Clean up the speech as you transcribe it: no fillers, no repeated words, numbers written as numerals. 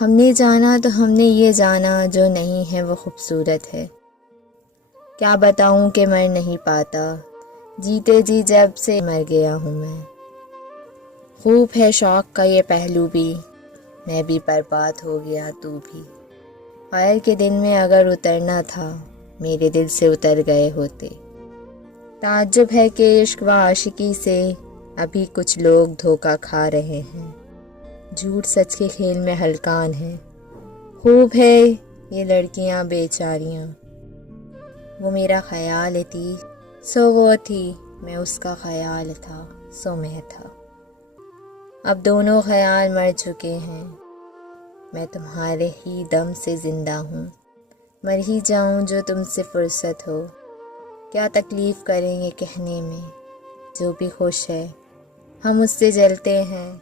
ہم نے جانا تو ہم نے یہ جانا، جو نہیں ہے وہ خوبصورت ہے۔ کیا بتاؤں کہ مر نہیں پاتا، جیتے جی جب سے مر گیا ہوں میں۔ خوب ہے شوق کا یہ پہلو بھی، میں بھی برباد ہو گیا تو بھی۔ خیر کے دن میں اگر اترنا تھا، میرے دل سے اتر گئے ہوتے۔ تعجب ہے کہ عشق و عاشقی سے ابھی کچھ لوگ دھوکہ کھا رہے ہیں، جھوٹ سچ کے کھیل میں ہلکان ہیں۔ خوب ہے یہ لڑکیاں بیچاریاں، وہ میرا خیال تھی سو وہ تھی، میں اس کا خیال تھا سو میں تھا۔ اب دونوں خیال مر چکے ہیں، میں تمہارے ہی دم سے زندہ ہوں۔ مر ہی جاؤں جو تم سے فرصت ہو، کیا تکلیف کریں گے کہنے میں۔ جو بھی خوش ہے ہم اس سے جلتے ہیں،